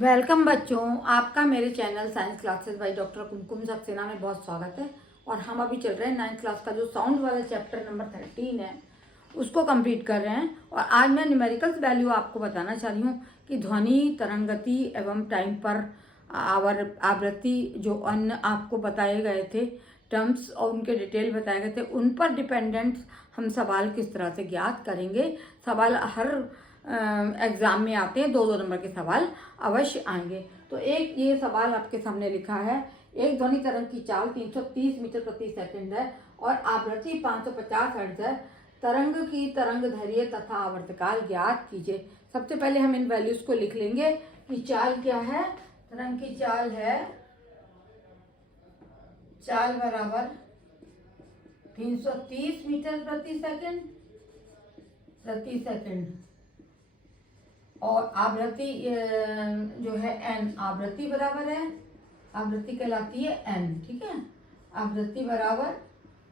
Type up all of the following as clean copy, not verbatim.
Welcome बच्चों, आपका मेरे channel science classes by doctor Kumkum Saxena में बहुत स्वागत है। और हम अभी चल रहे हैं 9th क्लास का जो साउंड वाला चैप्टर नंबर 13 है उसको कंप्लीट कर रहे हैं। और आज मैं न्यूमेरिकल्स वैल्यू आपको बताना चाह रही हूँ कि ध्वनि, तरंगति एवं टाइम पर आवृत्ति जो अन्य आपको बताए गए थे टर्म्स और उनके डिटेल बताए गए थे, उन पर डिपेंडेंट हम सवाल किस तरह से ज्ञात करेंगे। सवाल हर एग्जाम में आते हैं, 2-2 नंबर के सवाल अवश्य आएंगे। तो एक ये सवाल आपके सामने लिखा है, एक ध्वनि तरंग की चाल 330 मीटर प्रति सेकंड है और आवृत्ति 550 हर्ट्ज है। तरंग की तरंग दैर्घ्य तथा आवर्तकाल ज्ञात कीजिए। सबसे पहले हम इन वैल्यूज को लिख लेंगे कि चाल क्या है। तरंग की चाल है, चाल बराबर 330 मीटर प्रति सेकंड और आवृत्ति जो है एन, आवृत्ति बराबर है, आवृत्ति कहलाती है एन, ठीक है। आवृत्ति बराबर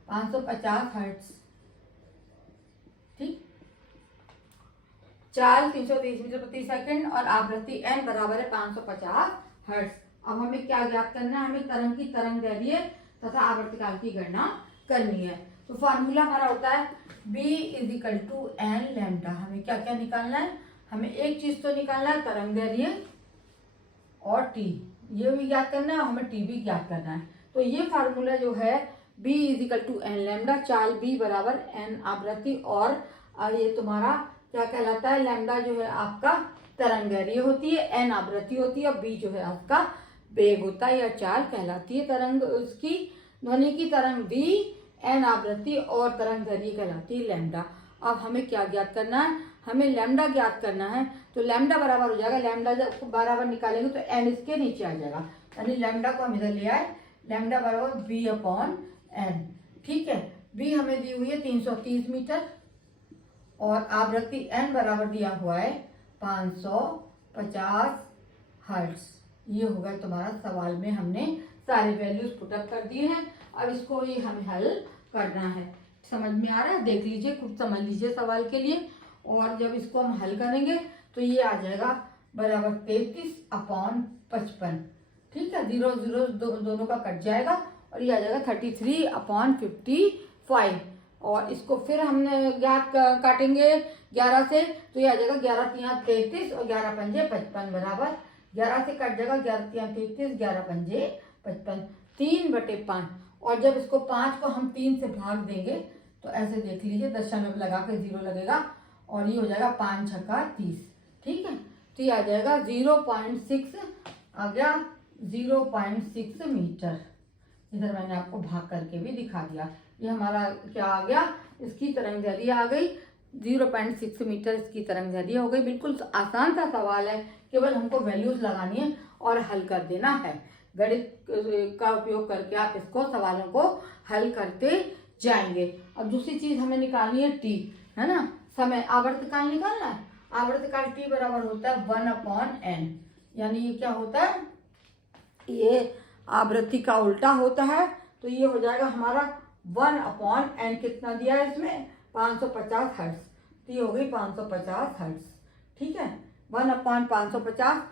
550 हर्ट्ज, ठीक। चाल 330 मीटर प्रति सेकंड और आवृत्ति एन बराबर है 550 हर्ट्ज। अब हमें क्या ज्ञात करना है? हमें तरंग की तरंग दैर्घ्य तथा आवर्तकाल की गणना करनी है। तो फॉर्मूला हमारा होता है B = n लैम्डा। हमें क्या क्या निकालना है? हमें एक चीज तो निकालना है, तरंग दैर्घ्य और टी, ये भी ज्ञात करना है और हमें टी भी ज्ञात करना है। तो ये फार्मूला जो है B = n लैम्डा, चाल B बराबर n आवृत्ति और ये तुम्हारा क्या कहलाता है? लैम्डा जो है आपका तरंग दैर्घ्य होती है, n आवृत्ति होती है और B जो है आपका वेग होता है या चाल कहलाती है। तरंग उसकी ध्वनि की तरंग B, n आवृत्ति और तरंग दैर्घ्य कहलाती है लैम्डा। अब हमें क्या ज्ञात करना है? हमें लैम्डा ज्ञात करना है। तो लैम्डा बराबर हो जाएगा, लैम्डा जब बराबर निकालेंगे तो n इसके नीचे आ जाएगा, यानी लैम्डा को हम इधर ले आए, लैम्डा बराबर B/n, ठीक है। B हमें दी हुई है 330 मीटर और आवृत्ति n बराबर दिया हुआ है 550 हर्ट्ज। ये होगा तुम्हारा सवाल में हमने सारे वैल्यूज पुटअप कर दिए हैं। अब इसको ही हमें हल करना है। समझ में आ रहा है? देख लीजिए, खुद समझ लीजिए सवाल के लिए। और जब इसको हम हल करेंगे तो ये आ जाएगा बराबर 33/55, ठीक है। 0 0 दोनों का कट जाएगा और ये आ जाएगा 33/55। और इसको फिर हमने ज्ञात काटेंगे 11 से, तो ये आ जाएगा 11 3 33 और 11 5 55 बराबर 11 से कट जाएगा 11 3 33, 11 5 55, 3/5। और जब इसको 5 को हम 3 से भाग देंगे तो ऐसे देख लीजिए, दशमलव लगा के 0 लगेगा और ये हो जाएगा 5 छक्का 30, ठीक है। तो ये आ जाएगा 0.6, आ गया 0.6 मीटर। इधर मैंने आपको भाग करके भी दिखा दिया। ये हमारा क्या आ गया? इसकी तरंग दैर्घ्य आ गई 0.6 मीटर, इसकी तरंग दैर्घ्य हो गई। बिल्कुल आसान सा सवाल है, केवल हमको वैल्यूज लगानी है और हल कर देना है। गणित का उपयोग करके आप इसको सवालों को हल करते जाएंगे। अब दूसरी चीज हमें निकालनी है टी, है ना, समय, आवर्तकाल निकालना है। आवर्तकाल टी बराबर होता है 1/n, यानी ये क्या होता है? ये आवृत्ति का उल्टा होता है। तो ये हो जाएगा हमारा 1/n, कितना दिया है इसमें? 550 हर्ट्ज। तो ये हो गई 550 हर्ट्ज, ठीक है। 1/550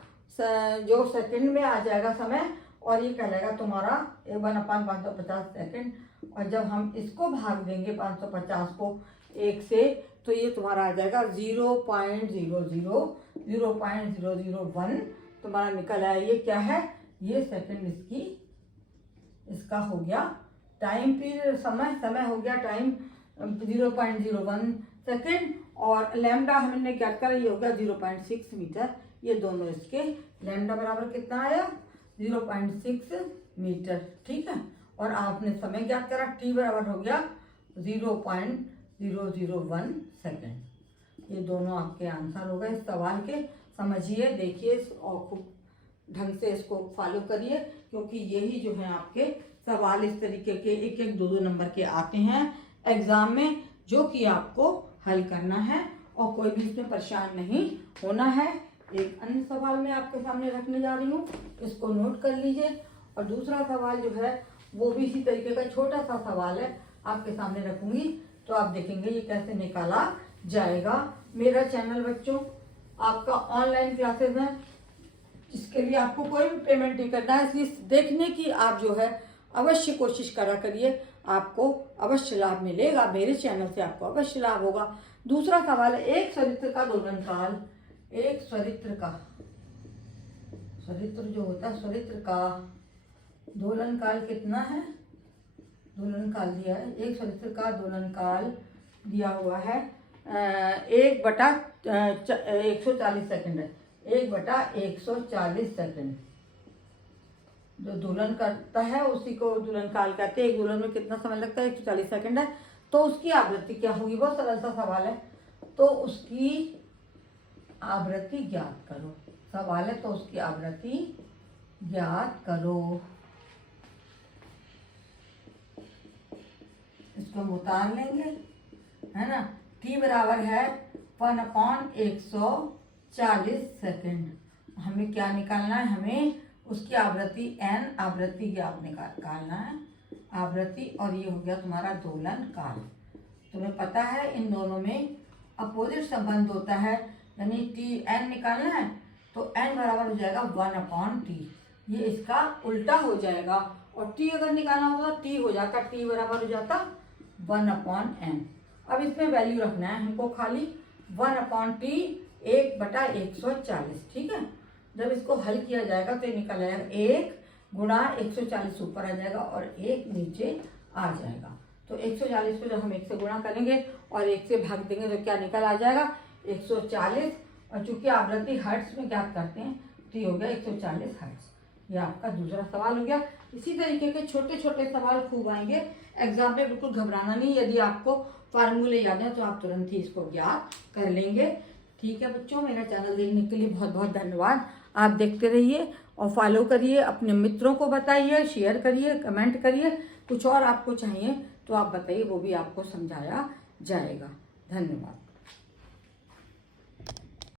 जो सेकंड में आ जाएगा समय, और ये कहलाएगा तुम्हारा 1/550 सेकंड। और जब हम इसको भाग देंगे 550 को 1 से, तो ये तुम्हारा आ जाएगा 0.001 तुम्हारा निकल आया। ये क्या है? ये सेकंड इसका हो गया टाइम पीरियड, समय हो गया टाइम 0.01 सेकंड। और लैम्डा हमने क्या करा? ये हो गया 0.6 मीटर। ये दोनों इसके लैम्डा बराबर कितना आया? 0.6 मीटर, ठीक है। और आपने समय ज्ञात करा, टी बराबर हो गया 0.001 सेकंड। ये दोनों आपके आंसर हो गए इस सवाल के। समझिए, देखिए और खूब ढंग से इसको फॉलो करिए, क्योंकि यही जो है आपके सवाल इस तरीके के 1-1 2-2 नंबर के आते हैं एग्जाम में, जो कि आपको हल करना है और कोई भी इसमें परेशान नहीं होना है। एक अन्य सवाल मैं आपके सामने रखने जा रही हूँ, इसको नोट कर लीजिए। और दूसरा सवाल जो है वो भी इसी तरीके का छोटा सा सवाल है, आपके सामने रखूंगी, तो आप देखेंगे ये कैसे निकाला जाएगा। मेरा चैनल बच्चों आपका ऑनलाइन क्लासेस है, इसके लिए आपको कोई भी पेमेंट नहीं करना है, इसलिए देखने की आप जो है अवश्य कोशिश करा करिए, आपको अवश्य लाभ मिलेगा, मेरे चैनल से आपको अवश्य लाभ होगा। दूसरा सवाल है, एक सरित्र का दोलन काल, एक सरित्र का, सरित्र जो होता है सरित्र का दोलन काल कितना है, दोलन काल दिया है, एक सरित्र का दोलन काल दिया हुआ है 1/140 सेकंड है, 1/140 सेकंड। जो दोलन करता है उसी को दोलन काल कहते हैं। एक दोलन में कितना समय लगता है, 140 सेकंड है। तो उसकी आवृत्ति क्या होगी, बहुत सरल सा सवाल है। तो उसकी आवृत्ति ज्ञात करो, सवाल है तो उसकी आवृत्ति ज्ञात करो। इसको हम उतार लेंगे, है ना। t बराबर है 1/140 सेकंड। हमें क्या निकालना है, हमें उसकी आवृत्ति n, आवृत्ति ज्ञात निकालना है, आवृत्ति, और ये हो गया तुम्हारा दोलन काल। तुम्हें पता है इन दोनों में अपोजिट संबंध होता है, यानी t n निकालना है तो n बराबर हो जाएगा 1/t, ये इसका उल्टा हो जाएगा। और t अगर निकालना होगा t हो जाता, t बराबर हो जाता 1/n। अब इसमें वैल्यू रखना है हमको खाली 1/t 1/140, ठीक है। जब इसको हल किया जाएगा तो ये निकल आएगा 1 गुणा 140 ऊपर आ जाएगा और 1 नीचे आ जाएगा। तो 140 को जब हम 1 से गुणा करेंगे और 1 से भाग देंगे तो क्या निकल आ जाएगा 140। और चूंकि आवृत्ति हर्ट्ज में ज्ञात करते हैं तो ये हो गया 140 हर्ट्ज। ये आपका दूसरा सवाल हो गया। इसी तरीके के छोटे छोटे सवाल खूब आएंगे एग्जाम में, बिल्कुल घबराना नहीं। यदि आपको फार्मूले याद है तो आप तुरंत ही इसको ज्ञात कर लेंगे। ठीक है बच्चों, मेरा चैनल देखने के लिए बहुत बहुत धन्यवाद। आप देखते रहिए और फॉलो करिए, अपने मित्रों को बताइए, शेयर करिए, कमेंट करिए। कुछ और आपको चाहिए तो आप बताइए, वो भी आपको समझाया जाएगा। धन्यवाद।